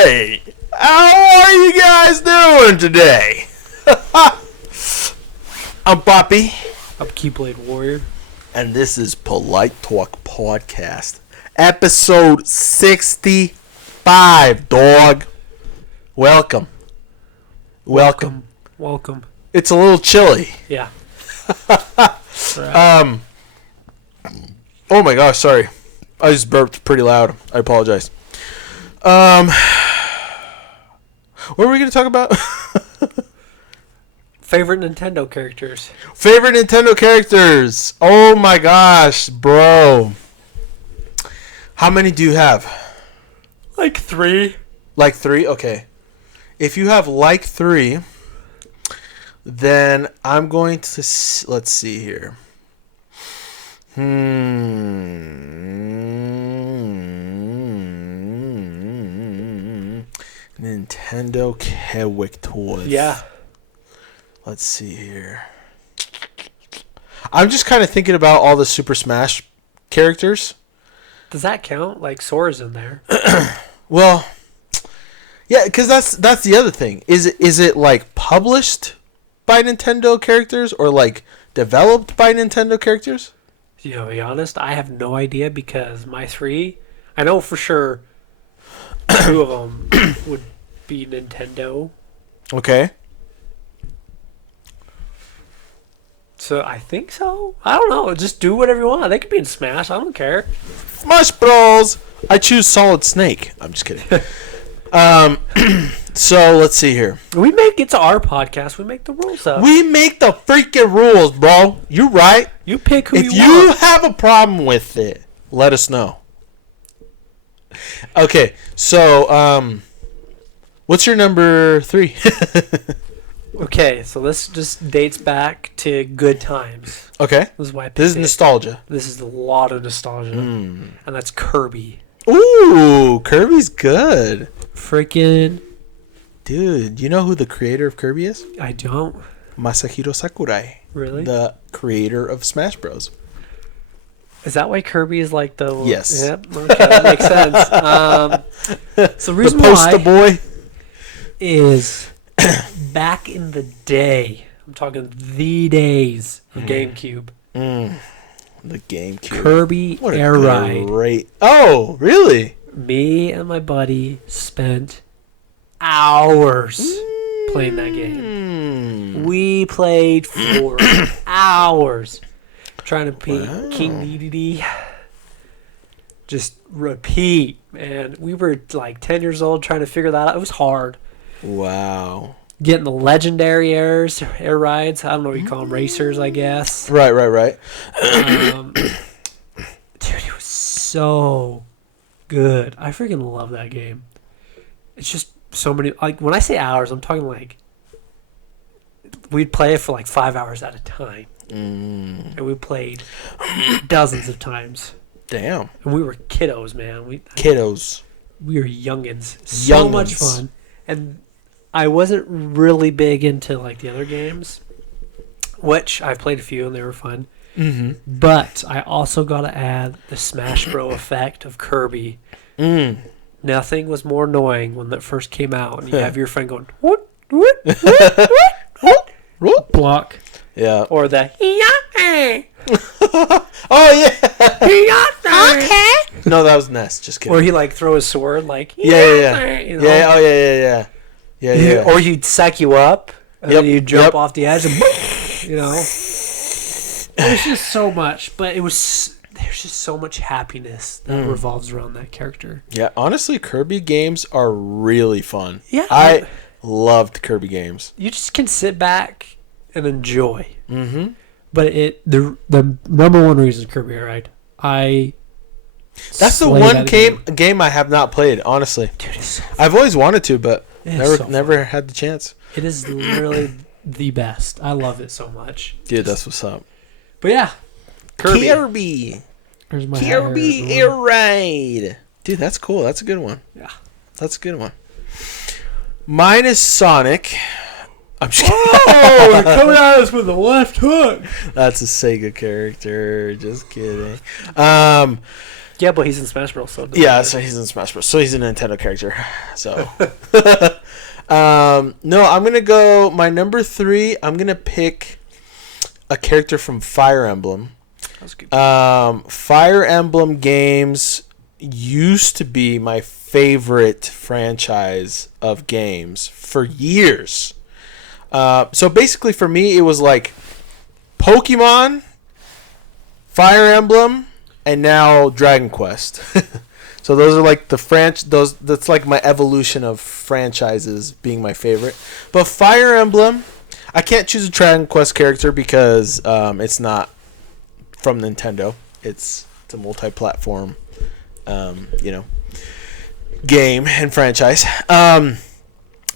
Hey, how are you guys doing today? I'm Poppy. I'm Keyblade Warrior. And this is Politetalk Podcast. Episode 65, dog. Welcome. It's a little chilly. Yeah. Oh my gosh, sorry. I just burped pretty loud. I apologize. What were we going to talk about? Favorite Nintendo characters. Favorite Nintendo characters. Oh my gosh, bro. How many do you have? Like 3. Like 3? Okay. If you have like 3, then I'm going to... Let's see here. Nintendo characters. Yeah. Let's see here. I'm just kind of thinking about all the Super Smash characters. Does that count? Like Sora's in there. Well, yeah, because that's the other thing. Is it like published by Nintendo characters or like developed by Nintendo characters? You know, to be honest, I have no idea because my 3, I know for sure 2 of them would be Nintendo. Okay. So I think so. I don't know. Just do whatever you want. They could be in Smash. I don't care. Smash Bros. I choose Solid Snake. I'm just kidding. So let's see here. It's our podcast. We make the rules up. We make the freaking rules, bro. You're right. You pick who If you you want. have a problem with it, let us know. Okay, so what's your number 3? Okay, so this just dates back to good times. Okay. This is why I This is picked it. nostalgia. This is a lot of nostalgia. And that's Kirby. Ooh, Kirby's good. Freaking. Dude, you know who the creator of Kirby is? I don't. Masahiro Sakurai. Really? The creator of Smash Bros. Is that why Kirby is like the... Yes. Yep. Okay, that makes sense. So the reason the poster why boy. is back in the day, I'm talking the days of GameCube, The GameCube. Kirby What a Air Ride. great... Oh, really? Me and my buddy spent hours playing that game. We played for hours trying to beat King Dedede. Just repeat, man. We were like 10 years old trying to figure that out. It was hard. Wow. Getting the legendary air rides. I don't know what you call them. Racers, I guess. Right. Dude, it was so good. I freaking love that game. It's just so many... Like, when I say hours, I'm talking like... We'd play it for like 5 hours at a time. And we played dozens of times. Damn. And we were kiddos, man. We were youngins. So much fun. And I wasn't really big into like the other games, which I've played a few and they were fun. But I also got to add the Smash Bros. Effect of Kirby. Nothing was more annoying when that first came out and you have your friend going, what? Block. Yeah. Or the Oh, yeah. Okay. No, that was Ness. Just kidding. Or he like throw his sword like Yeah. you know? Yeah. Oh, yeah. Or he'd sack you up and then you jump off the edge and you know. It was just so much, but there's just so much happiness that revolves around that character. Yeah, honestly, Kirby games are really fun. Yeah. I loved Kirby games. You just can sit back and enjoy. But the number one reason is Kirby Air Ride. That's the one game I have not played, honestly. Dude, it's so fun. I've always wanted to, but It's never had the chance. It is literally the best. I love it so much. Dude, that's what's up. But yeah, Kirby. Here's my Kirby Air Ride. Dude, that's cool. That's a good one. Yeah. That's a good one. Mine is Sonic. I'm just Oh, we're coming at us with the left hook. That's a Sega character. Just kidding. Yeah, but he's in Smash Bros. So so he's in Smash Bros. So he's a Nintendo character. So, no, I'm gonna go. My number 3. I'm gonna pick a character from Fire Emblem. That's good. Fire Emblem games used to be my favorite franchise of games for years. So basically, for me, it was like Pokemon, Fire Emblem, and now Dragon Quest. So those are like that's like my evolution of franchises being my favorite. But Fire Emblem, I can't choose a Dragon Quest character because it's not from Nintendo. It's a multi-platform, game and franchise.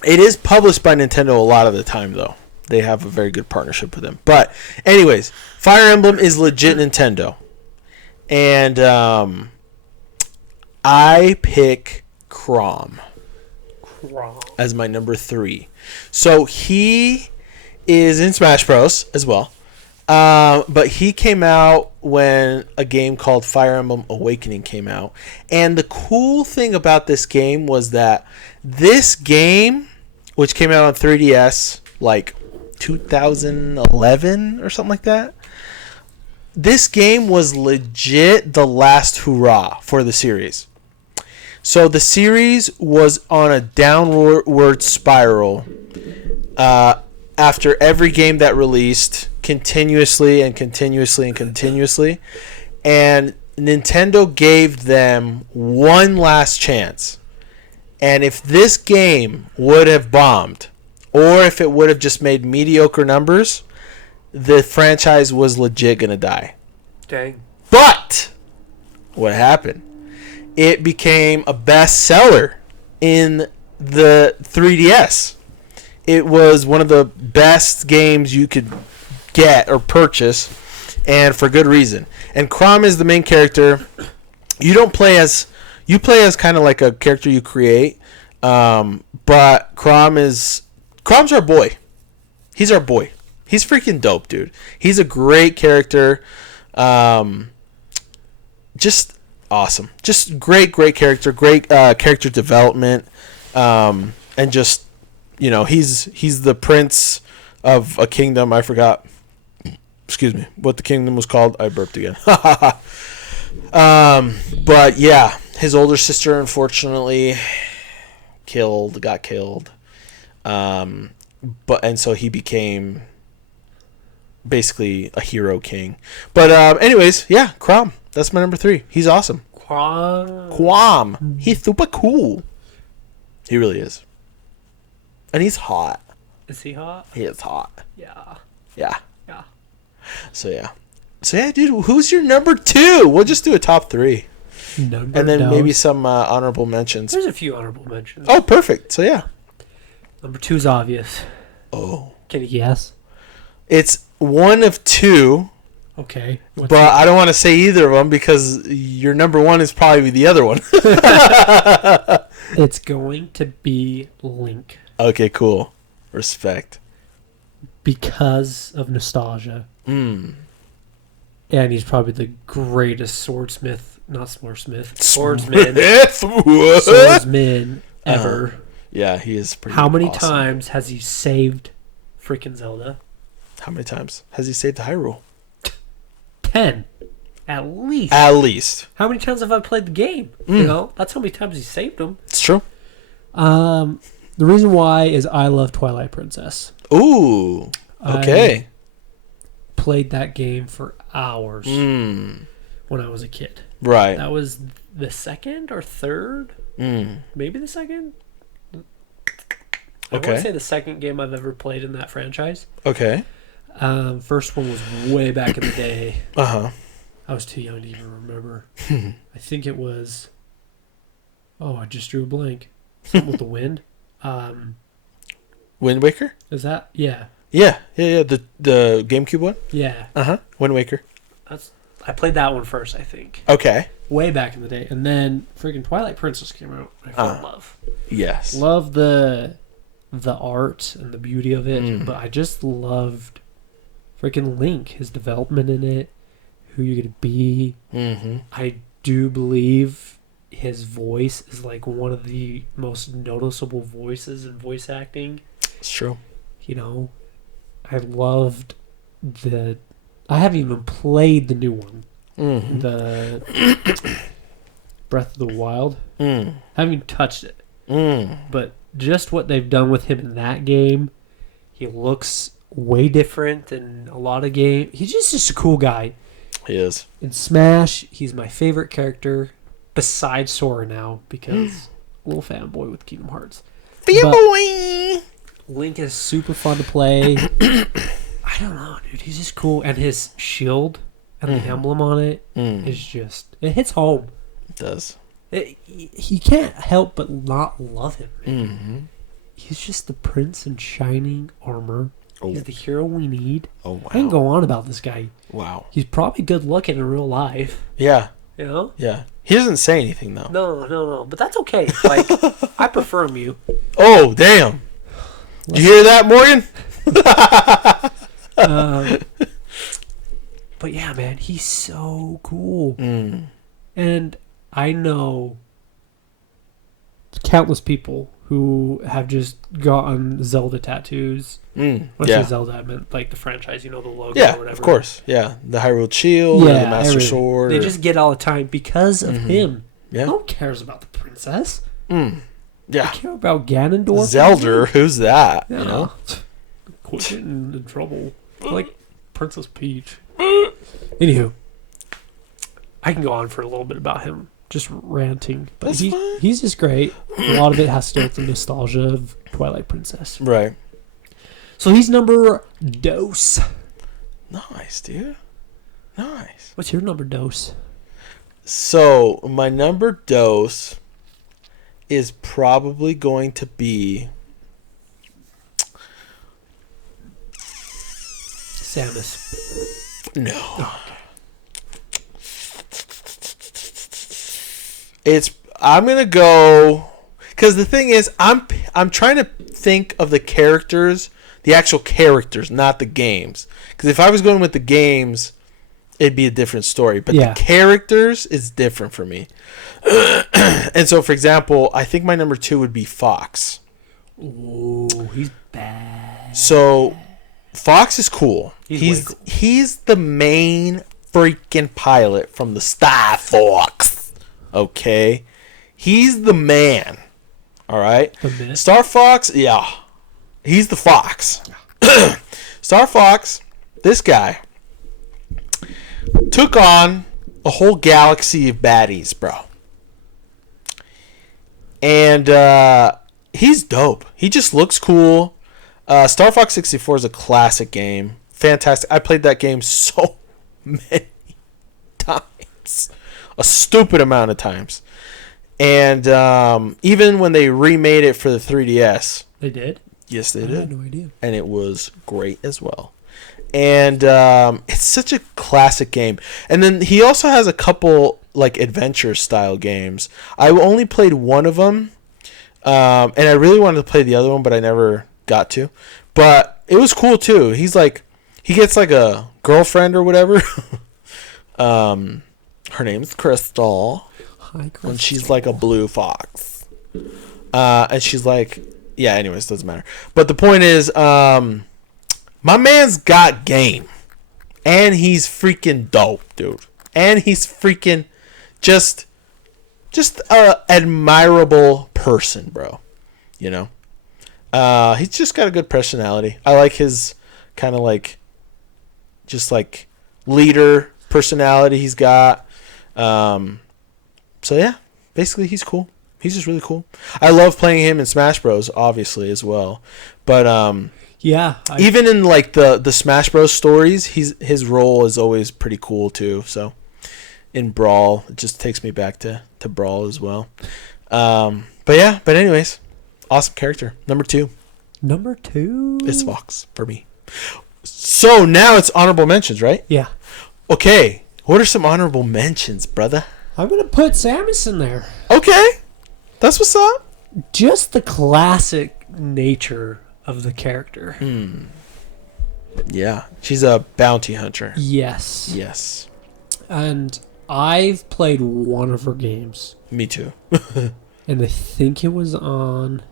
It is published by Nintendo a lot of the time, though. They have a very good partnership with them. But, anyways, Fire Emblem is legit Nintendo. And I pick Chrom as my number 3. So he is in Smash Bros. As well. But he came out when a game called Fire Emblem Awakening came out. And the cool thing about this game was that this game, which came out on 3DS like 2011 or something like that, this game was legit the last hurrah for the series. So the series was on a downward spiral after every game that released continuously. And Nintendo gave them one last chance. And if this game would have bombed, or if it would have just made mediocre numbers, the franchise was legit going to die. Dang. But what happened? It became a bestseller in the 3DS. It was one of the best games you could get or purchase, and for good reason. And Chrom is the main character. You play as kind of like a character you create, but Chrome's our boy. He's our boy. He's freaking dope, dude. He's a great character. Just awesome. Just great character. Great character development. And just, he's the prince of a kingdom. I forgot. Excuse me. What the kingdom was called. I burped again. But yeah, his older sister unfortunately got killed. And so he became basically a hero king. But anyways, yeah, Chrom. That's my number 3. He's awesome. Chrom. He's super cool. He really is. And he's hot. Is he hot? He is hot. Yeah. Yeah. So yeah, dude, who's your number 2? We'll just do a top 3. And then maybe some honorable mentions. There's a few honorable mentions. Oh, perfect. So yeah. Number 2 is obvious. Oh. Can you guess? It's one of 2. Okay. But I don't want to say either of them because your number 1 is probably the other one. It's going to be Link. Okay, cool. Respect. Because of nostalgia. And he's probably the greatest swordsman ever. Yeah, he is pretty How many awesome. times has he saved freaking Zelda? How many times has he saved the Hyrule? 10. At least. How many times have I played the game? That's how many times he saved them. It's true. The reason why is I love Twilight Princess. Ooh. Okay. I played that game for hours when I was a kid. Right. That was the second or third? Maybe the second? I want to say the second game I've ever played in that franchise. Okay. First one was way back in the day. Uh-huh. I was too young to even remember. I think it was... Oh, I just drew a blank. Something with the wind. Wind Waker? Is that... Yeah. Yeah. The GameCube one? Yeah. Uh-huh. Wind Waker. I played that one first, I think. Okay. Way back in the day. And then freaking Twilight Princess came out. I fell in love. Yes. Love the art and the beauty of it. But I just loved freaking Link. His development in it. Who you're going to be. Mm-hmm. I do believe his voice is like one of the most noticeable voices in voice acting. It's true. You know, I loved I haven't even played the new one. Mm-hmm. The Breath of the Wild. I haven't even touched it. But just what they've done with him in that game, he looks way different than a lot of games. He's just a cool guy. He is. In Smash, he's my favorite character besides Sora now because little fanboy with Kingdom Hearts. Fanboy! Link is super fun to play. I don't know, dude. He's just cool. And his shield and the emblem on it is just... It hits home. It does. You can't help but not love him, man. He's just the prince in shining armor. Oh. He's the hero we need. Oh, wow. I can go on about this guy. Wow. He's probably good looking in real life. Yeah. You know? Yeah. He doesn't say anything, though. No. But that's okay. Like, I prefer him, you. Oh, damn. Did you hear that, Morgan? But yeah, man, he's so cool. And I know countless people who have just gotten Zelda tattoos. When I say Zelda, I meant like the franchise, you know, the logo or whatever. Of course. Yeah, the Hyrule Shield, the Master Sword. They just get all the time because of him. Yeah. No one cares about the princess. Yeah. They care about Ganondorf. Zelda, who's that? Yeah. You know? Quit getting in trouble. Like Princess Peach. Anywho, I can go on for a little bit about him. Just ranting. But he's just great. A lot of it has to do with the nostalgia of Twilight Princess. Right. So he's number dos. Nice, dude. Nice. What's your number dos? So, my number dos is probably going to be... Samus. No. Oh, okay. I'm gonna go because the thing is I'm trying to think of the characters, the actual characters, not the games. Because if I was going with the games, it'd be a different story. But the characters is different for me. And so, for example, I think my number 2 would be Fox. Ooh, he's bad. So, Fox is cool. He's the main freaking pilot from the Star Fox. Okay, he's the man. All right, Star Fox. Yeah, he's the fox. Star Fox. This guy took on a whole galaxy of baddies, bro. And he's dope. He just looks cool. Star Fox 64 is a classic game. Fantastic. I played that game so many times. A stupid amount of times. And even when they remade it for the 3DS. They did? Yes, they did. I had no idea. And it was great as well. And it's such a classic game. And then he also has a couple like adventure style games. I only played one of them. And I really wanted to play the other one, but I never got to. But it was cool too. He's like, he gets like a girlfriend or whatever. Her name's Crystal. Hi, Crystal. And she's like a blue fox. And she's like, yeah, anyways, doesn't matter. But the point is, my man's got game. And he's freaking dope, dude. And he's freaking just a admirable person, bro. You know? He's just got a good personality. I like his kind of like, just like leader personality he's got. So yeah, basically he's cool. He's just really cool. I love playing him in Smash Bros. Obviously as well, but even in like the Smash Bros. Stories, his role is always pretty cool too. So in Brawl, it just takes me back to Brawl as well. But anyways, awesome character. Number 2. Number 2 is Fox for me. So now it's honorable mentions, right? Yeah. Okay. What are some honorable mentions, brother? I'm going to put Samus in there. Okay. That's what's up. Just the classic nature of the character. Yeah. She's a bounty hunter. Yes. Yes. And I've played one of her games. Me too. And I think it was on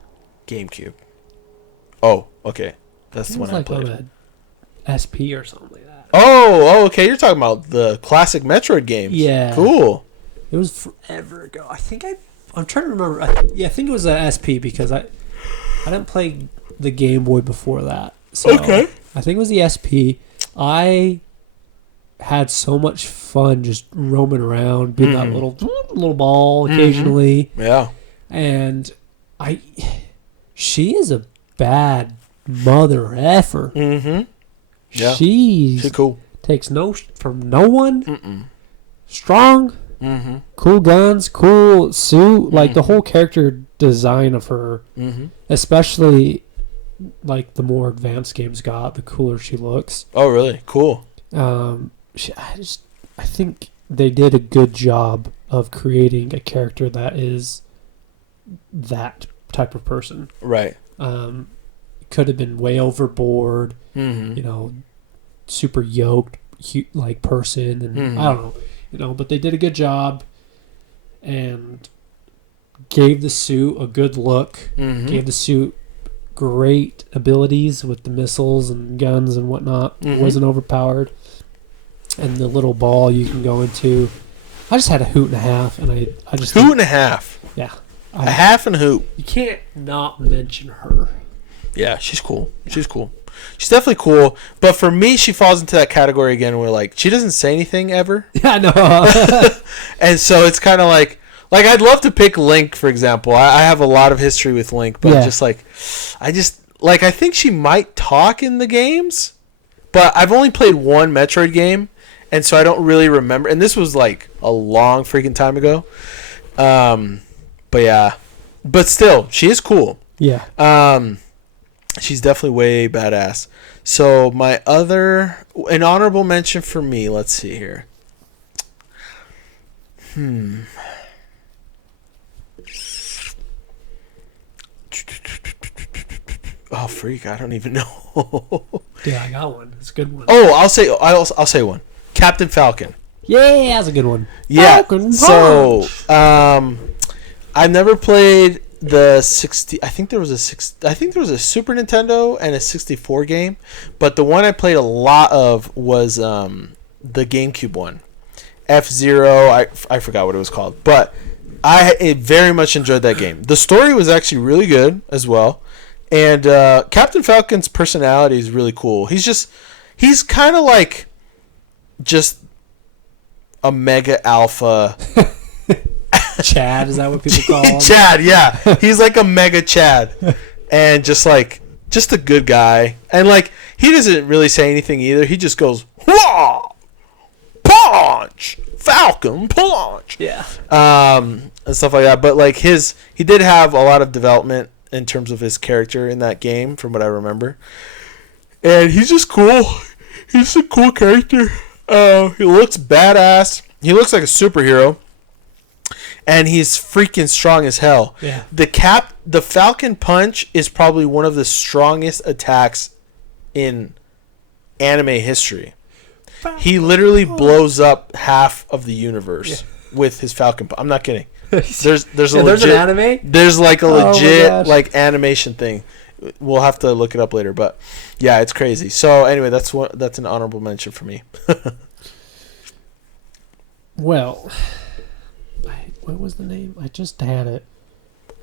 GameCube. Oh, okay. That's the one I played. On a SP or something like that. Oh, okay. You're talking about the classic Metroid games. Yeah. Cool. It was forever ago. I'm trying to remember. I think it was an SP because I didn't play the Game Boy before that. So okay. I think it was the SP. I had so much fun just roaming around, being that little ball occasionally. Yeah. And she is a bad mother effer. Mm-hmm. Yeah. She's cool. Takes no from no one. Mm-mm. Strong. Mm-hmm. Cool guns, cool suit. Like the whole character design of her, especially like the more advanced games got, the cooler she looks. Oh, really? Cool. I think they did a good job of creating a character that is that type of person. Right. Could have been way overboard, super yoked, like person, and I don't know, but they did a good job and gave the suit a good look, gave the suit great abilities with the missiles and guns and whatnot. It wasn't overpowered. And the little ball you can go into. I just had a hoot and a half, and I just hoot and a half. Yeah, a half and a hoot. You can't not mention her. Yeah, she's cool. She's cool. She's definitely cool. But for me, she falls into that category again where like she doesn't say anything ever. Yeah, I know. And so it's kind of like I'd love to pick Link, for example. I have a lot of history with Link, but I think she might talk in the games, but I've only played one Metroid game, and so I don't really remember. And this was like a long freaking time ago. But yeah, but still, she is cool. Yeah. She's definitely way badass. So an honorable mention for me. Let's see here. Oh, freak! I don't even know. Yeah, I got one. It's a good one. Oh, I'll say one. Captain Falcon. Yeah, that's a good one. Yeah. Falcon So, I've never played the 60. I think there was a Super Nintendo and a 64 game, but the one I played a lot of was the GameCube one. F-Zero. I forgot what it was called, but I very much enjoyed that game. The story was actually really good as well. And Captain Falcon's personality is really cool. He's kind of like just a mega alpha. Chad, is that what people call him? Chad, yeah. He's like a mega Chad. And just a good guy. And like, he doesn't really say anything either. He just goes, "Whoa! Punch! Falcon, punch!" Yeah. And stuff like that. But like he did have a lot of development in terms of his character in that game, from what I remember. And he's just cool. He's a cool character. He looks badass. He looks like a superhero. And he's freaking strong as hell. Yeah. The Falcon Punch is probably one of the strongest attacks in anime history. He literally blows up half of the universe with his Falcon Punch. I'm not kidding. There's an anime. There's like a legit like animation thing. We'll have to look it up later, but yeah, it's crazy. So anyway, that's an honorable mention for me. Well, what was the name? I just had it.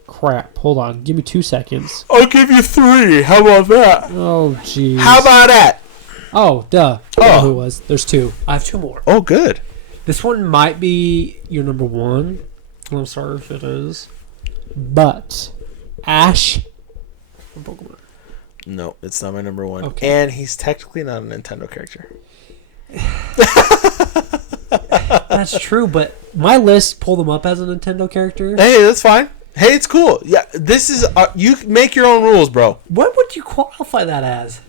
Crap. Hold on. Give me 2 seconds. I'll give you 3. How about that? Oh, jeez. How about that? Oh, duh. I know who it was. There's 2. I have 2 more. Oh, good. This one might be your number 1. I'm sorry if it is. But Ash from Pokemon. No, it's not my number 1. Okay. And he's technically not a Nintendo character. That's true, but my list pulled him up as a Nintendo character. Hey, that's fine. Hey, it's cool. Yeah, this is you make your own rules, bro. What would you qualify that as?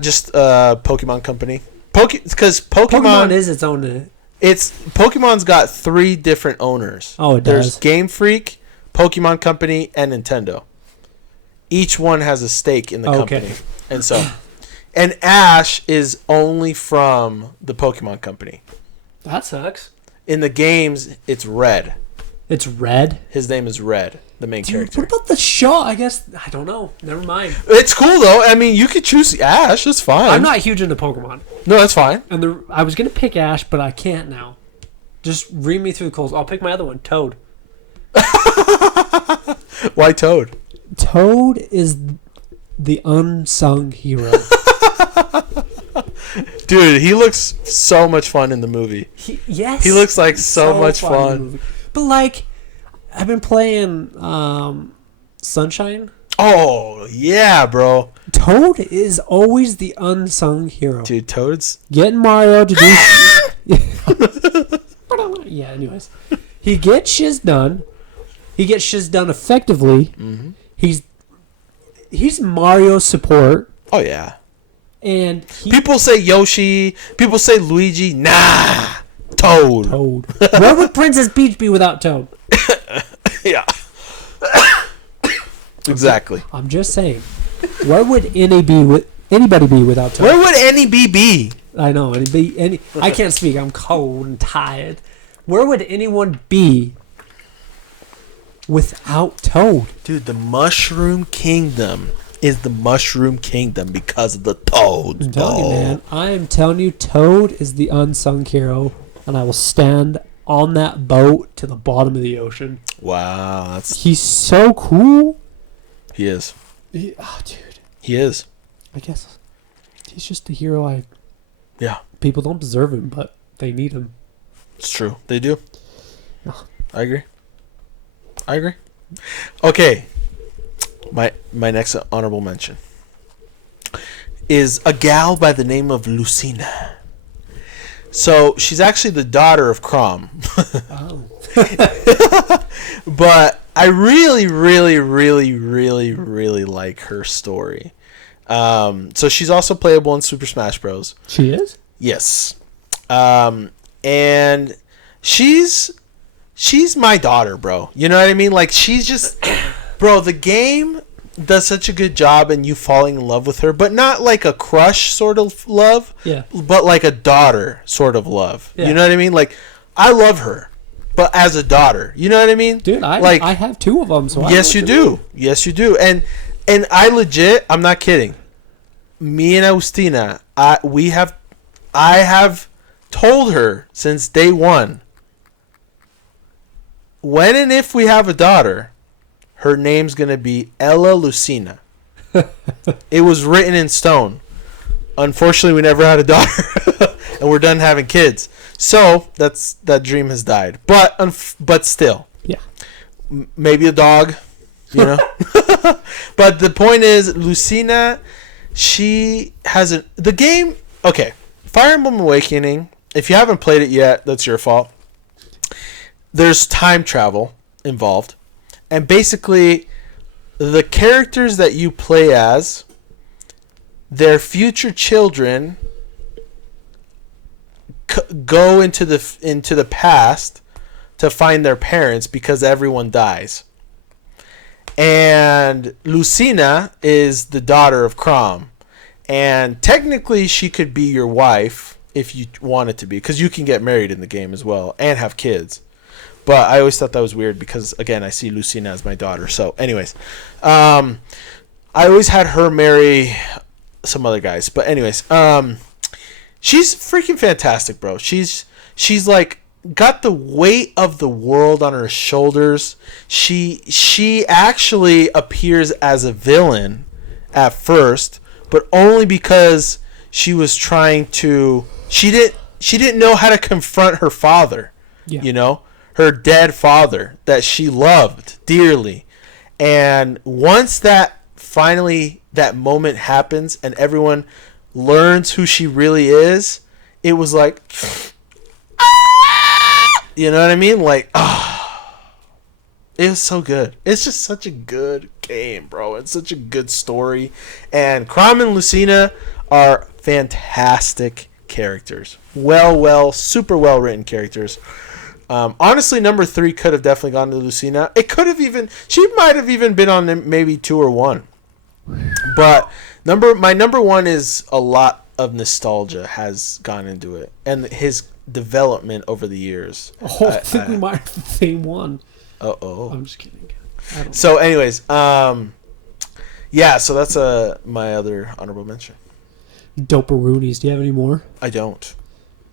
Just Pokemon Company. Because Pokemon is its own. Pokemon's got 3 different owners. Oh, it does. There's Game Freak, Pokemon Company, and Nintendo. Each one has a stake in the company, and so, and Ash is only from the Pokemon Company. That sucks. In the games, it's Red. It's Red? His name is Red, the main character. What about the show? I guess, I don't know. Never mind. It's cool, though. I mean, you could choose Ash. That's fine. I'm not huge into Pokemon. No, that's fine. And I was going to pick Ash, but I can't now. Just read me through the calls. I'll pick my other one, Toad. Why Toad? Toad is the unsung hero. Dude, he looks so much fun in the movie. Yes. He looks like so much fun. But like, I've been playing Sunshine. Oh, yeah, bro. Toad is always the unsung hero. Dude, Toad's... Getting Mario to do... Yeah, anyways. He gets shiz done. He gets shiz done effectively. Mm-hmm. He's Mario's support. Oh, yeah. And people say Yoshi. People say Luigi. Nah. Toad. Where would Princess Peach be without Toad? Yeah. Exactly. I'm just saying. Where would anybody be without Toad? Where would anybody be? I know. I can't speak. I'm cold and tired. Where would anyone be without Toad? Dude, the Mushroom Kingdom is the Mushroom Kingdom because of the Toad. I'm telling you, man. I am telling you, Toad is the unsung hero, and I will stand on that boat to the bottom of the ocean. Wow, he's so cool. He is. Dude. He is. I guess he's just a hero. Yeah. People don't deserve him, but they need him. It's true. They do. No. I agree. Okay. My next honorable mention is a gal by the name of Lucina. So she's actually the daughter of Crom. Oh. But I really, really, really, really, really like her story. So she's also playable in Super Smash Bros. She is? Yes. And she's my daughter, bro. You know what I mean? Like, she's just... Bro, the game does such a good job in you falling in love with her, but not like a crush sort of love, yeah, but like a daughter sort of love. Yeah. You know what I mean? Like, I love her, but as a daughter. You know what I mean? Dude, I have two of them. So yes, you do. Yes, you do. And I legit, I'm not kidding. Me and Agustina, I have told her since day one, when and if we have a daughter, her name's going to be Ella Lucina. It was written in stone. Unfortunately, we never had a daughter, and we're done having kids. So that dream has died. But still, yeah, maybe a dog, you know. But the point is, Lucina, she has the game. Okay, Fire Emblem Awakening. If you haven't played it yet, that's your fault. There's time travel involved. And basically, the characters that you play as, their future children go into the past to find their parents because everyone dies. And Lucina is the daughter of Crom. And technically, she could be your wife if you wanted to be, because you can get married in the game as well and have kids. But I always thought that was weird because, again, I see Lucina as my daughter. So, anyways, I always had her marry some other guys. But anyways, she's freaking fantastic, bro. She's like got the weight of the world on her shoulders. She actually appears as a villain at first, but only because she was trying to. She didn't know how to confront her father. Yeah. You know. Her dead father that she loved dearly. And once that moment happens and everyone learns who she really is, it was like, you know what I mean? Like, it was so good. It's just such a good game, bro. It's such a good story. And Crom and Lucina are fantastic characters. Super well written characters. Honestly, number 3 could have definitely gone to Lucina. She might have even been on maybe 2 or 1. But my number 1 is a lot of nostalgia has gone into it. And development over the years. Oh, I think we might have the same one. Uh-oh. I'm just kidding. So, anyways, yeah, so that's my other honorable mention. Doperoonies. Do you have any more? I don't.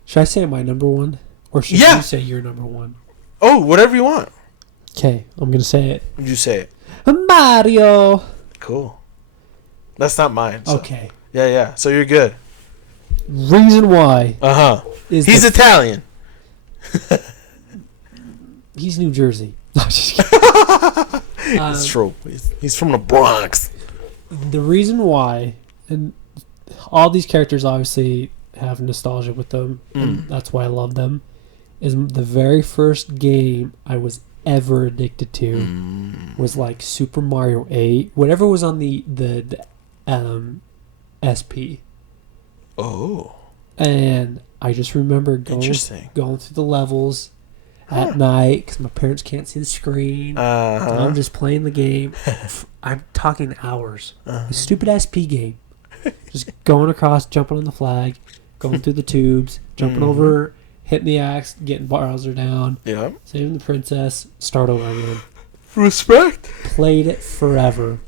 Should I say my number one? Or should you say your number one? Oh, whatever you want. Okay, I'm going to say it. You say it. Mario. Cool. That's not mine. So. Okay. Yeah. So you're good. Reason why. Uh-huh. He's Italian. He's New Jersey. No, just kidding. It's true. He's from the Bronx. The reason why, and all these characters obviously have nostalgia with them, and that's why I love them, is the very first game I was ever addicted to was like Super Mario 8, whatever was on the SP. Oh. And I just remember going through the levels at night because my parents can't see the screen. And I'm just playing the game. I'm talking hours. The stupid SP game. Just going across, jumping on the flag, going through the tubes, jumping over, hitting the axe, getting Bowser down, saving the princess, start over again. Respect. Played it forever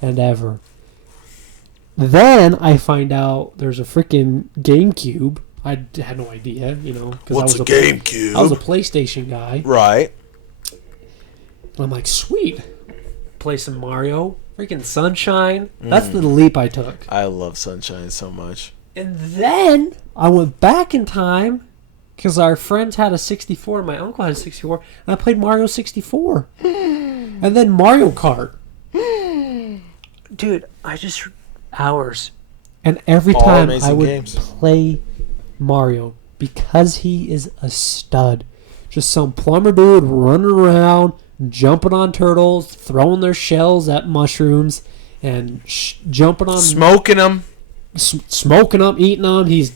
and ever. Then I find out there's a freaking GameCube. I had no idea, What's a GameCube? I was a PlayStation guy. Right. And I'm like, sweet. Play some Mario. Freaking Sunshine. That's the leap I took. I love Sunshine so much. And then I went back in time because our friends had a 64 and my uncle had a 64. And I played Mario 64. And then Mario Kart. Dude, hours. And every time I would play Mario, because he is a stud, just some plumber dude running around, jumping on turtles, throwing their shells at mushrooms, and jumping on... Smoking them, eating them. He's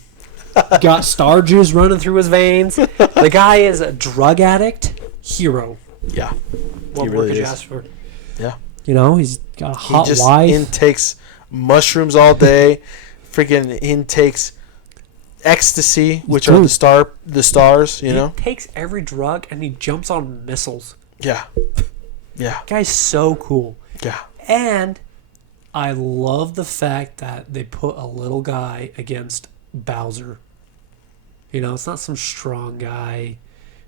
got star juice running through his veins. The guy is a drug addict hero. Yeah. What more could you ask for? Yeah. He's got a hot wife. He intakes mushrooms all day. Freaking intakes ecstasy, which are the stars, He takes every drug and he jumps on missiles. Yeah. Guy's so cool. Yeah. And I love the fact that they put a little guy against Bowser. It's not some strong guy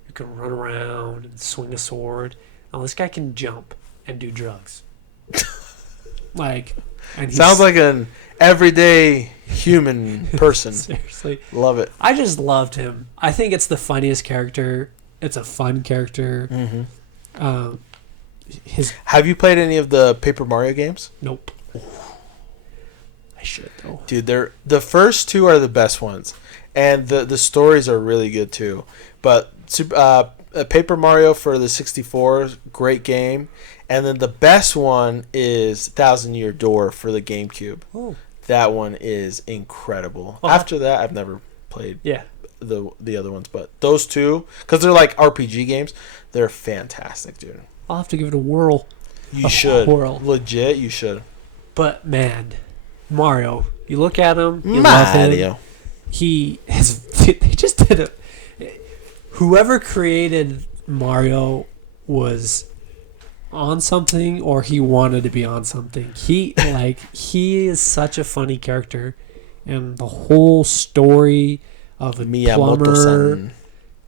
who can run around and swing a sword. No, this guy can jump and do drugs. Sounds like an everyday human person. Seriously. Love it. I just loved him. I think it's the funniest character. It's a fun character. Mm-hmm. Have you played any of the Paper Mario games? Nope. I should, though. Dude, the first two are the best ones. And the stories are really good, too. But Paper Mario for the 64, great game. And then the best one is Thousand Year Door for the GameCube. Oh. That one is incredible. After that, I've never played the other ones. But those two, because they're like RPG games, they're fantastic, dude. I'll have to give it a whirl. You should. Legit, you should. But, man, Mario, you look at him, you love him. They just did it. Whoever created Mario was on something, or he wanted to be on something. He is such a funny character, and the whole story of a plumber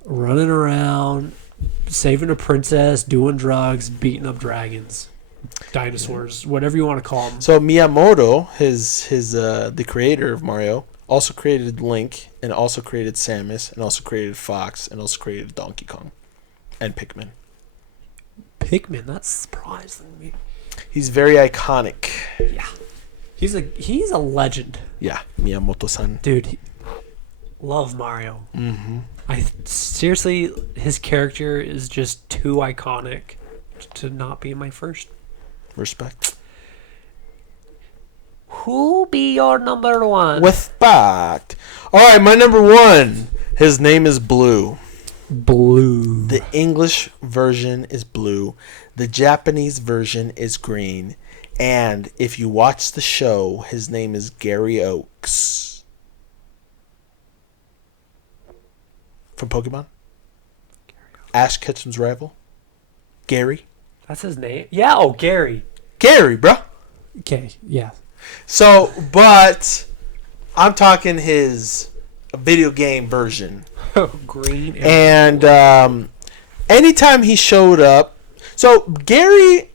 running around, saving a princess, doing drugs, beating up dragons, dinosaurs, whatever you want to call them. So Miyamoto, his the creator of Mario, also created Link, and also created Samus, and also created Fox, and also created Donkey Kong, and Pikmin. That's surprising me. He's very iconic. Yeah, he's a legend. Yeah, Miyamoto-san. Dude, love Mario. Mm-hmm. I seriously, his character is just too iconic to not be my first. Respect. Who be your number one? Respect. All right, my number one. His name is Blue. Blue. The English version is blue. The Japanese version is green. And if you watch the show, his name is Gary Oakes. from Pokemon. Ash Ketchum's rival. Gary. That's his name? Yeah, oh, Gary. Gary, bro. Okay, yeah. So, but I'm talking his video game version. Green. And anytime he showed up, so Gary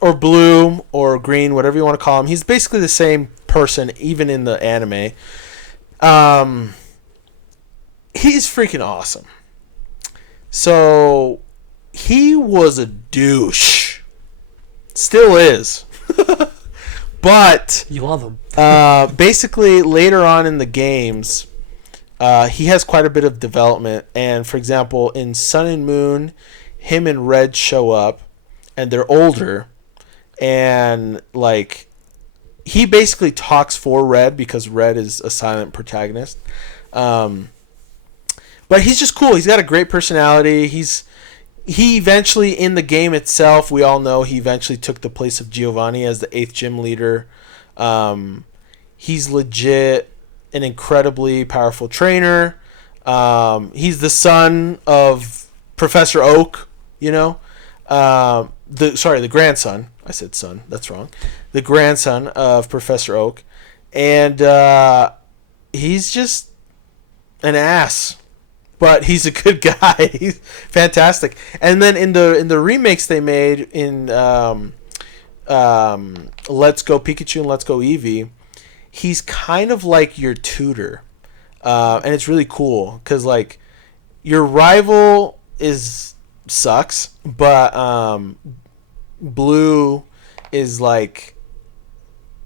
or Blue or Green, whatever you want to call him, he's basically the same person, even in the anime. He's freaking awesome. So he was a douche. Still is. But you love him. Basically, later on in the games, he has quite a bit of development. And for example, in Sun and Moon, him and Red show up, and they're older, and like he basically talks for Red because Red is a silent protagonist. But he's just cool. He's got a great personality. He eventually, in the game itself, we all know he eventually took the place of Giovanni as the 8th gym leader. He's legit an incredibly powerful trainer. He's the son of Professor Oak, you know. The grandson. I said son. That's wrong. The grandson of Professor Oak. And he's just an ass. But he's a good guy. He's fantastic. And then in the remakes they made in Let's Go Pikachu and Let's Go Eevee, he's kind of like your tutor. And it's really cool because like your rival sucks, but Blue is like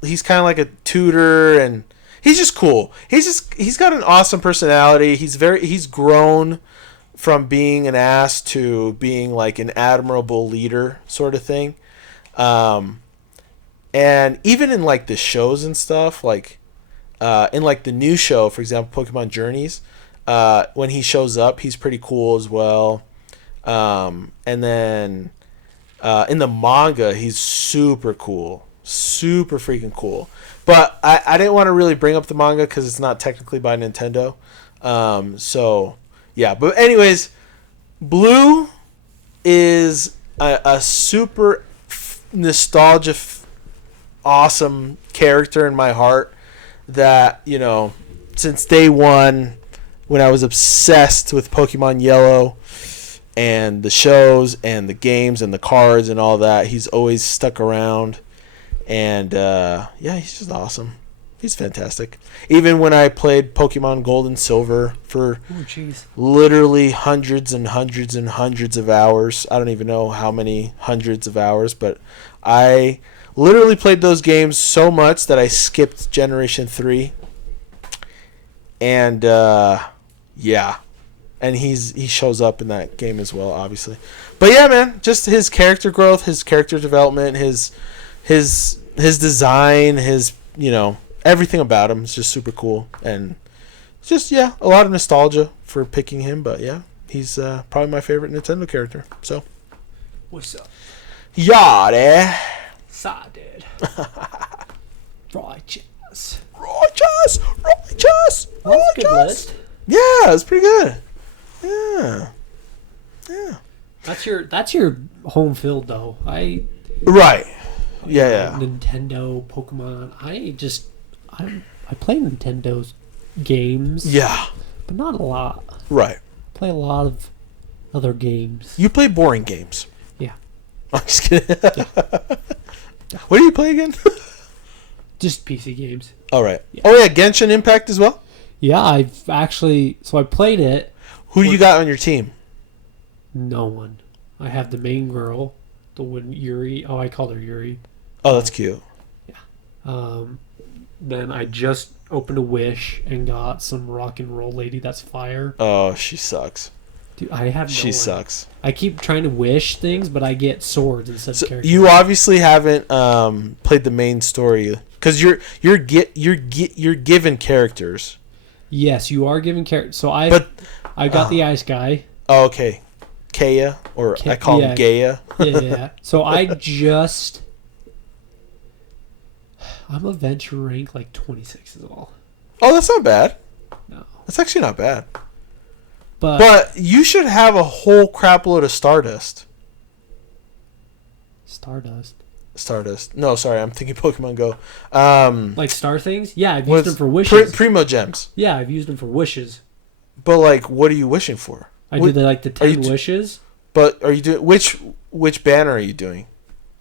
he's kind of like a tutor, and he's just cool. He's got an awesome personality. He's grown from being an ass to being like an admirable leader sort of thing. And even in like the shows and stuff, like in like the new show, for example, Pokemon Journeys, when he shows up, he's pretty cool as well. And then in the manga, he's super cool. Super freaking cool. But I didn't want to really bring up the manga because it's not technically by Nintendo. So, yeah. But anyways, Blue is a super nostalgia awesome character in my heart that, you know, since day one when I was obsessed with Pokemon Yellow and the shows and the games and the cards and all that, he's always stuck around. And, yeah, he's just awesome. He's fantastic. Even when I played Pokemon Gold and Silver for literally hundreds and hundreds and hundreds of hours. I don't even know how many hundreds of hours, but I literally played those games so much that I skipped Generation 3. And, yeah. And he shows up in that game as well, obviously. But, yeah, man, just his character growth, his character development, his design, his, you know, everything about him is just super cool. And just, yeah, a lot of nostalgia for picking him. But, yeah, he's probably my favorite Nintendo character. So. What's up? Yada. Sided. Righteous. Righteous. That's a good list. Yeah, it's pretty good. Yeah. That's your home field, though. Right. Yeah. Nintendo, Pokemon. I play Nintendo's games. Yeah. But not a lot. Right. I play a lot of other games. You play boring games. Yeah. I'm just kidding. Yeah. What do you play again? Just PC games. All right. Yeah. Oh, yeah, Genshin Impact as well? Yeah, I've actually... So I played it. Who do you got on your team? No one. I have the main girl, the one Yuri. Oh, I called her Yuri. Oh, that's cute. Yeah. Then I just opened a Wish and got some rock and roll lady that's fire. Oh, she sucks. Dude, I have no She one. sucks. I keep trying to wish things, but I get swords instead of characters. You obviously haven't played the main story because you're given characters. Yes, you are given characters. So I got the ice guy. Oh, okay. Kaya, or I call him Gaia. Yeah. So I'm adventure rank like 26 is all. Oh, that's not bad. No. That's actually not bad. But you should have a whole crap load of Stardust. Stardust. No, sorry, I'm thinking Pokemon Go. Like star things? Yeah, I've used them for wishes. Primo Gems. Yeah, I've used them for wishes. But like, what are you wishing for? I do the 10 wishes. But are you doing which banner are you doing?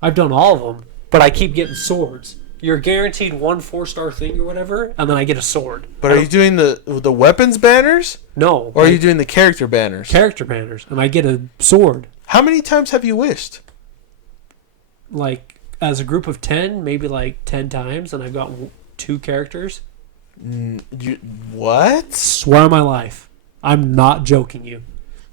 I've done all of them, but I keep getting swords. You're guaranteed 1 4-star thing or whatever, and then I get a sword. But are you doing the weapons banners? No. Or are you doing the character banners? Character banners, and I get a sword. How many times have you wished? Like, as a group of 10, maybe like 10 times, and I've got 2 characters. What? Swear on my life. I'm not joking you.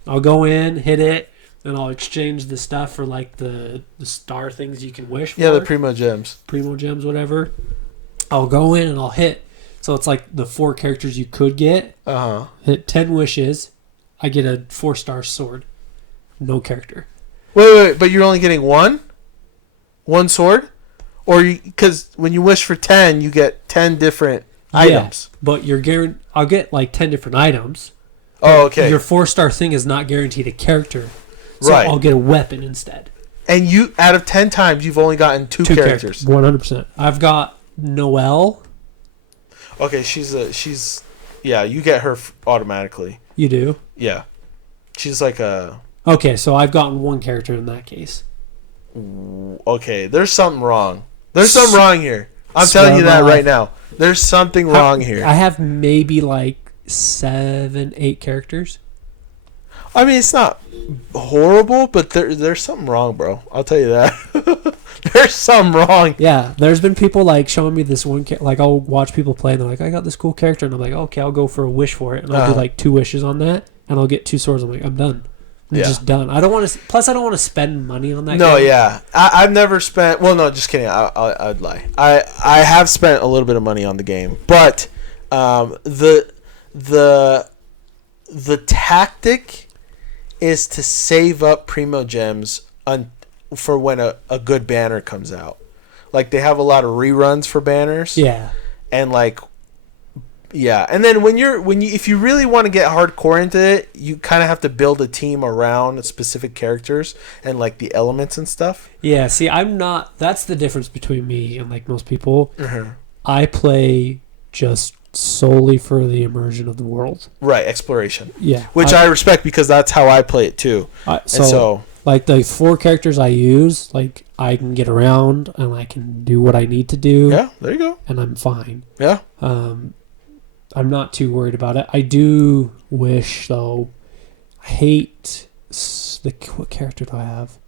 I'll go in, hit it, and I'll exchange the stuff for like the star things you can wish for. Yeah, the Primo Gems. Primo Gems, whatever. I'll go in and I'll hit. So it's like the 4 characters you could get. Uh-huh. Hit 10 wishes. I get a 4-star sword. No character. Wait, but you're only getting one? One sword? Or because when you wish for 10, you get 10 different items. But you're guaranteed. I'll get like 10 different items. Oh, okay. Your 4-star thing is not guaranteed a character. So right. I'll get a weapon instead. And you, out of 10 times, you've only gotten two characters. 100%. I've got Noelle. Okay, she's yeah, you get her automatically. You do? Yeah. She's like a... Okay, so I've gotten 1 character in that case. Okay, there's something wrong. There's something wrong here. I'm telling you that right now. There's something wrong here. I have maybe like 7, 8 characters. I mean, it's not horrible, but there's something wrong, bro. I'll tell you that. There's something wrong. Yeah, there's been people like showing me this one. Like I'll watch people play, and they're like, "I got this cool character," and I'm like, "Okay, I'll go for a wish for it," and I'll do like 2 wishes on that, and I'll get 2 swords. I'm like, "I'm done. I'm just done." I don't want to. Plus, I don't want to spend money on that. No, game. yeah, I've never spent. Well, no, just kidding. I'd lie. I have spent a little bit of money on the game, but the tactic is to save up Primo Gems for when a good banner comes out. Like, they have a lot of reruns for banners. Yeah. And like, yeah, and then if you really want to get hardcore into it, you kind of have to build a team around specific characters and like the elements and stuff. Yeah, see, I'm not. That's the difference between me and like most people. Mm-hmm. I play just solely for the immersion of the world. Right, exploration. Yeah, which I respect because that's how I play it too. So like the 4 characters I use, like I can get around and I can do what I need to do. Yeah, there you go. And I'm fine. Yeah. I'm not too worried about it. I do wish though. I hate what character do I have?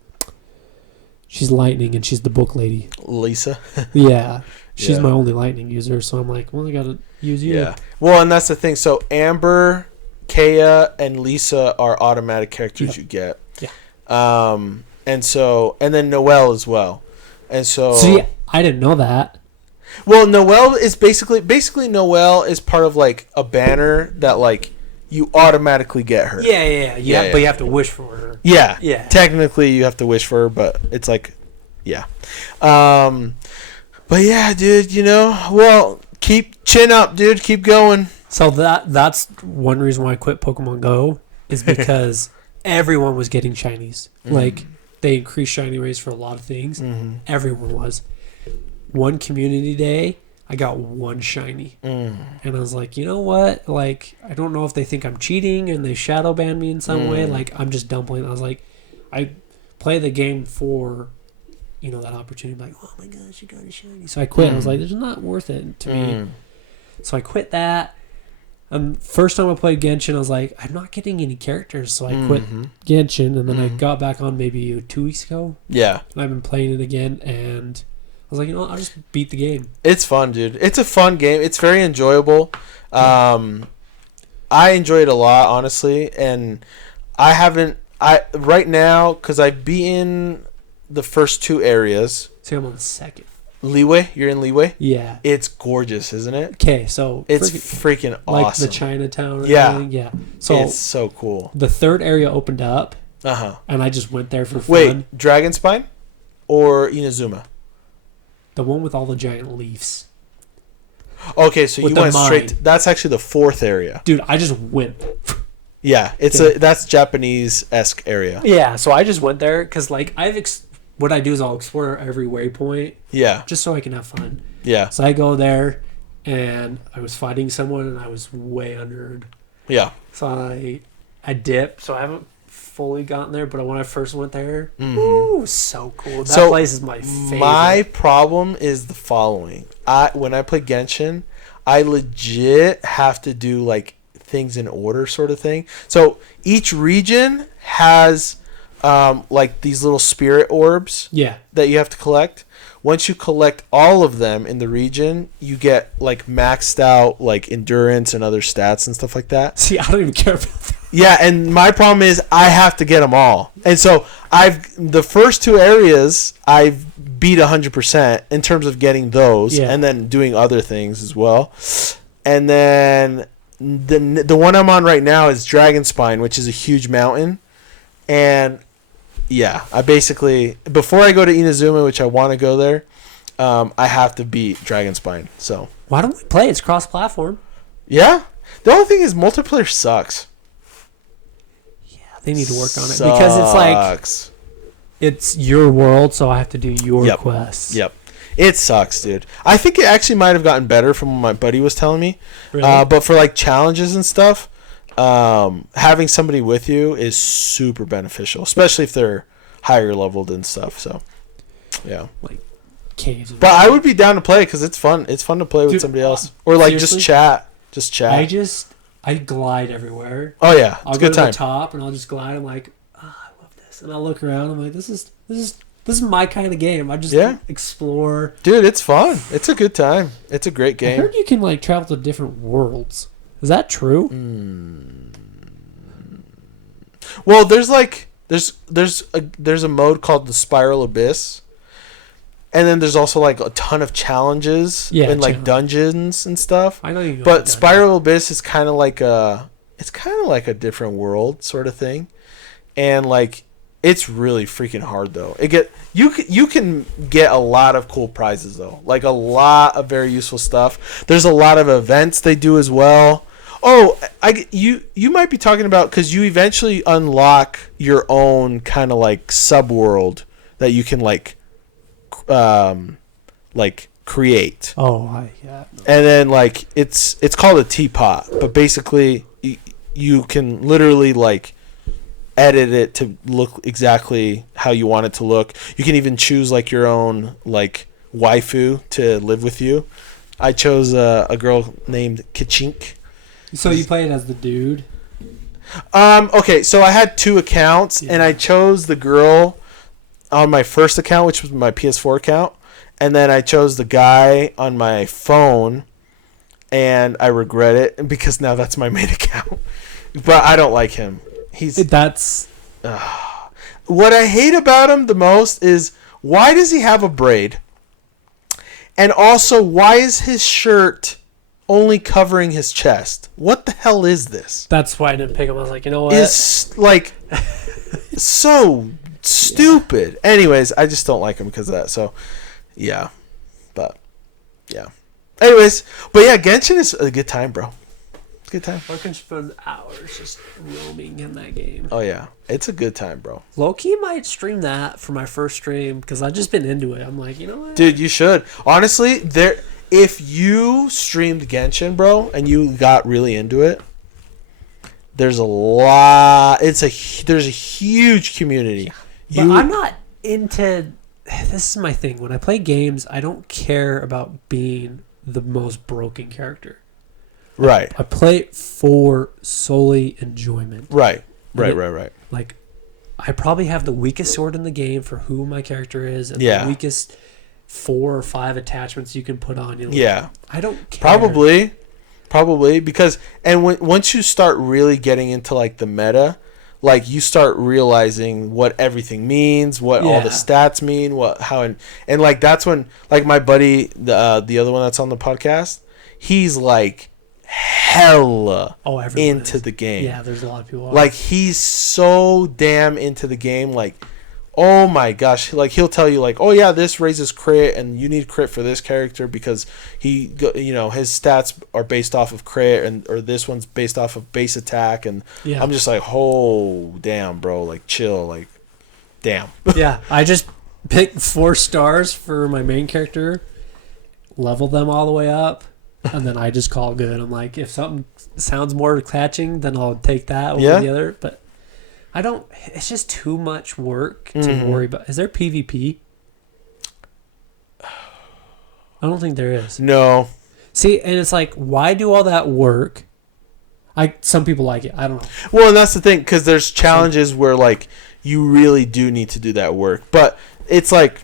She's lightning and she's the book lady. Lisa. Yeah. She's my only lightning user, so I'm like, well, I gotta use you. Yeah. Well, and that's the thing. So Amber, Kaya, and Lisa are automatic characters you get. Yeah. And then Noelle as well. And so. See, I didn't know that. Well, Noelle is basically Noelle is part of like a banner that like you automatically get her. Yeah. But you have to wish for her. Yeah. Yeah. Technically, you have to wish for her, but it's like, yeah. But yeah, dude, well, keep chin up, dude. Keep going. So that's one reason why I quit Pokemon Go is because everyone was getting shinies. Mm-hmm. Like, they increased shiny rates for a lot of things. Mm-hmm. Everyone was. One community day, I got 1 shiny. And I was like, you know what? Like, I don't know if they think I'm cheating and they shadow ban me in some way. Like, I'm just dumping. I was like, I play the game for... that opportunity, like, oh my gosh, you got a shiny. So I quit. I was like, it's not worth it to me. So I quit that. First time I played Genshin, I was like, I'm not getting any characters. So I quit Genshin, and then I got back on maybe 2 weeks ago. Yeah. And I've been playing it again, and I was like, I'll just beat the game. It's fun, dude. It's a fun game. It's very enjoyable. I enjoy it a lot, honestly, and right now, because I've beaten the first 2 areas. See, I'm on the second. Leeway? You're in Leeway? Yeah. It's gorgeous, isn't it? Okay, so... It's freaking awesome. Like the Chinatown or anything? Yeah. So it's so cool. The 3rd area opened up. Uh-huh. And I just went there for fun. Wait, Dragonspine? Or Inazuma? The one with all the giant leaves. Okay, so you went straight... That's actually the 4th area. Dude, I just went... Yeah, that's Japanese-esque area. Yeah, so I just went there because like what I do is I'll explore every waypoint. Yeah. Just so I can have fun. Yeah. So I go there, and I was fighting someone, and I was way undered. Yeah. So I dip. So I haven't fully gotten there, but when I first went there, ooh, so cool. That place is my favorite. My problem is the following. When I play Genshin, I legit have to do like things in order sort of thing. So each region has like these little spirit orbs that you have to collect. Once you collect all of them in the region, you get like maxed out like endurance and other stats and stuff like that. See, I don't even care about that. Yeah, and my problem is I have to get them all. And so the first 2 areas I've beat 100% in terms of getting those and then doing other things as well. And then the one I'm on right now is Dragonspine, which is a huge mountain. And yeah, I basically, before I go to Inazuma, which I want to go there, I have to beat Dragonspine. So why don't we play? It's cross-platform. Yeah. The only thing is multiplayer sucks. Yeah, they need to work on it because it's like it's your world, so I have to do your quests. Yep. It sucks, dude. I think it actually might have gotten better from what my buddy was telling me. Really? But for like challenges and stuff, having somebody with you is super beneficial, especially if they're higher leveled and stuff. So, yeah. Like caves. But I would be down to play because it's fun. It's fun to play with somebody else, or like seriously? just chat. I glide everywhere. Oh yeah, I'll go to the top and I'll just glide. I'm like, I love this, and I'll look around. I'm like, this is my kind of game. I just explore. Dude, it's fun. It's a good time. It's a great game. I heard you can like travel to different worlds. Is that true? Well, there's a mode called the Spiral Abyss, and then there's also like a ton of challenges and like dungeons and stuff. I know you. But Spiral Abyss is kind of like a different world sort of thing, and like it's really freaking hard though. You can get a lot of cool prizes though, like a lot of very useful stuff. There's a lot of events they do as well. Oh, you might be talking about because you eventually unlock your own kind of like subworld that you can like create. Oh, And then like it's called a teapot, but basically you can literally like edit it to look exactly how you want it to look. You can even choose like your own like waifu to live with you. I chose a girl named Kachink. So you play it as the dude? Okay, so I had 2 accounts, and I chose the girl on my first account, which was my PS4 account, and then I chose the guy on my phone, and I regret it because now that's my main account. But I don't like him. What I hate about him the most is why does he have a braid? And also, why is his shirt only covering his chest? What the hell is this? That's why I didn't pick him. I was like, you know what? It's like so stupid. Yeah. Anyways, I just don't like him because of that. So, yeah. But, yeah. Anyways, but yeah, Genshin is a good time, bro. It's a good time. I can spend hours just roaming in that game. Oh, yeah. It's a good time, bro. Low-key might stream that for my first stream because I've just been into it. I'm like, you know what? Dude, you should. Honestly, if you streamed Genshin, bro, and you got really into it, there's a lot. There's a huge community. Yeah. But I'm not into. This is my thing. When I play games, I don't care about being the most broken character. Right. I play it for solely enjoyment. Right. Right. Like, I probably have the weakest sword in the game for who my character is, and the weakest 4 or 5 attachments you can put on. You know, I don't care. Probably because once you start really getting into like the meta, like you start realizing what everything means, what all the stats mean, and like that's when like my buddy, the other one that's on the podcast, he's like hella into the game. Yeah, there's a lot of people. Like he's so damn into the game, like. Oh my gosh! Like he'll tell you, like, oh yeah, this raises crit, and you need crit for this character because his stats are based off of crit, or this one's based off of base attack, and I'm just like, oh damn, bro, like chill, like, damn. Yeah, I just pick 4 stars for my main character, level them all the way up, and then I just call it good. I'm like, if something sounds more catching, then I'll take that over the other, but. It's just too much work to worry about. Is there PvP? I don't think there is. No. See, and it's like, why do all that work? Some people like it. I don't know. Well, and that's the thing, because there's challenges where, like, you really do need to do that work. But it's like,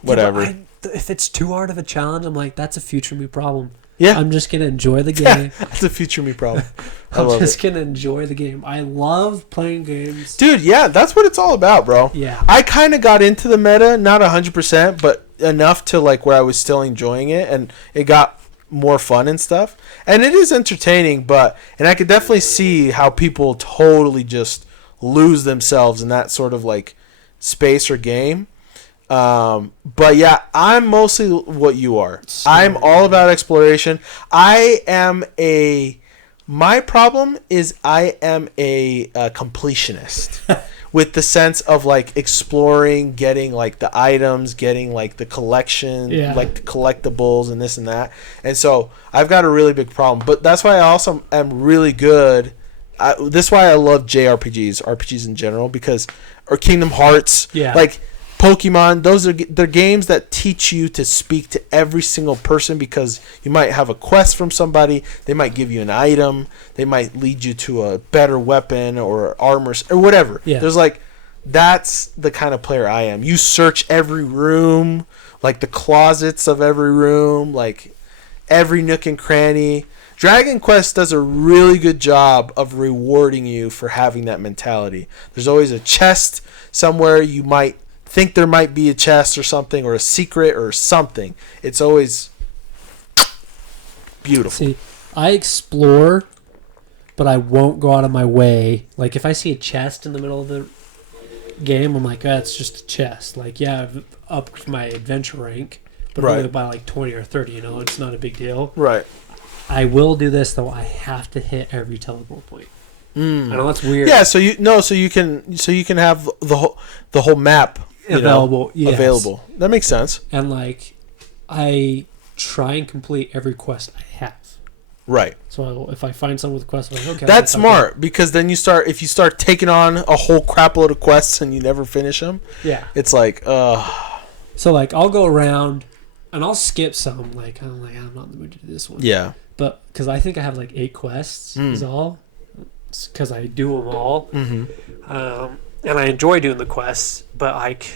whatever. Yeah, if it's too hard of a challenge, I'm like, that's a future me problem. Yeah. I'm just going to enjoy the game. That's a future me problem. I'm just going to enjoy the game. I love playing games. Dude, yeah, that's what it's all about, bro. Yeah. I kind of got into the meta, not 100%, but enough to, like, where I was still enjoying it, and it got more fun and stuff. And it is entertaining, and I could definitely see how people totally just lose themselves in that sort of, like, space or game. But yeah, I'm mostly what you are. I'm all about exploration. My problem is I am a completionist with the sense of like exploring, getting like the items, getting like the collection, like the collectibles and this and that. And so I've got a really big problem, but that's why I also am really good. This is why I love JRPGs, RPGs in general, or Kingdom Hearts, like Pokemon, they're games that teach you to speak to every single person, because you might have a quest from somebody, they might give you an item, they might lead you to a better weapon or armor or whatever. Yeah. There's like, that's the kind of player I am. You search every room, like the closets of every room, like every nook and cranny. Dragon Quest does a really good job of rewarding you for having that mentality. There's always a chest somewhere. You might think there might be a chest or something, or a secret or something. It's always beautiful. See, I explore, but I won't go out of my way. Like, if I see a chest in the middle of the game, I'm like, it's just a chest. Like, yeah, I've upped my adventure rank, but only by like 20 or 30, it's not a big deal. Right. I will do this, though. I have to hit every teleport point. I know that's weird. Yeah, so you can have the whole map available. Available. That makes sense. And like, I try and complete every quest I have. Right. So if I find someone with a quest, I'm like, okay. That's smart, because then if you start taking on a whole crap load of quests and you never finish them. Yeah. It's like, So like, I'll go around and I'll skip some. Like, I'm not in the mood to do this one. Yeah. But because I think I have like 8 quests is all. Because I do them all. Mm-hmm. And I enjoy doing the quests, but like,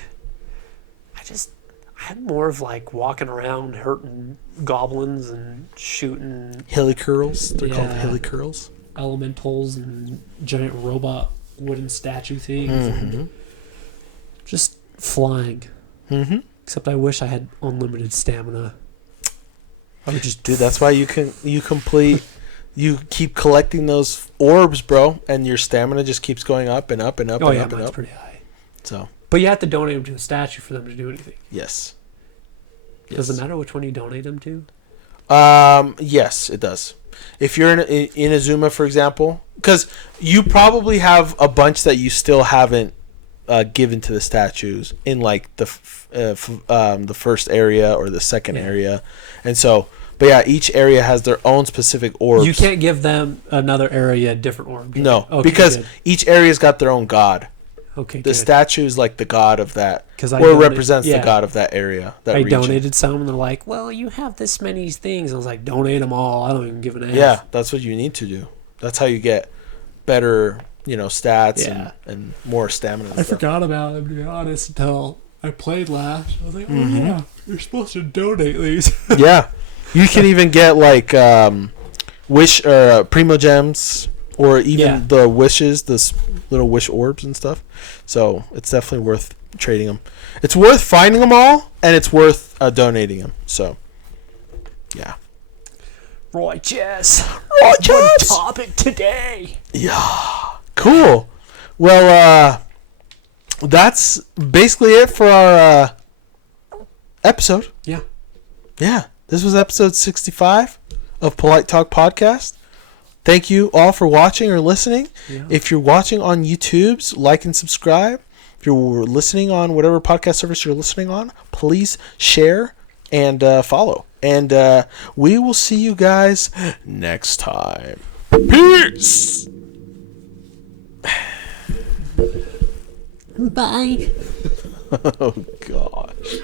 I'm more of like walking around hurting goblins and shooting helicurls. They're called helicurls. Elementals and giant robot wooden statue things. And just flying. Mm-hmm. Except I wish I had unlimited stamina. I would just, dude. That's why you complete. You keep collecting those orbs, bro, and your stamina just keeps going up and up and up and up and up. Pretty high. So, but you have to donate them to the statue for them to do anything. Yes. Does it matter which one you donate them to? Yes, it does. If you're in Inazuma, for example, because you probably have a bunch that you still haven't given to the statues in like the first area or the second area, and so. But yeah, each area has their own specific orbs. You can't give them another area a different orb. No, because each area's got their own god. Okay, the statue is like the god of that, or represents the god of that area. That I donated some, and they're like, "Well, you have this many things." I was like, "Donate them all. I don't even give an F." Yeah, that's what you need to do. That's how you get better, stats and more stamina. I forgot about it, to be honest, until I played last. I was like, "Oh yeah, you're supposed to donate these." Yeah. You can even get like wish primo gems, or even the wishes, the little wish orbs and stuff. So it's definitely worth trading them. It's worth finding them all, and it's worth donating them. So, yeah. Righteous. One topic today. Yeah. Cool. Well, that's basically it for our episode. Yeah. Yeah. This was episode 65 of Politetalk Podcast. Thank you all for watching or listening. Yeah. If you're watching on YouTube, like and subscribe. If you're listening on whatever podcast service you're listening on, please share and follow. And we will see you guys next time. Peace! Bye. Oh, gosh.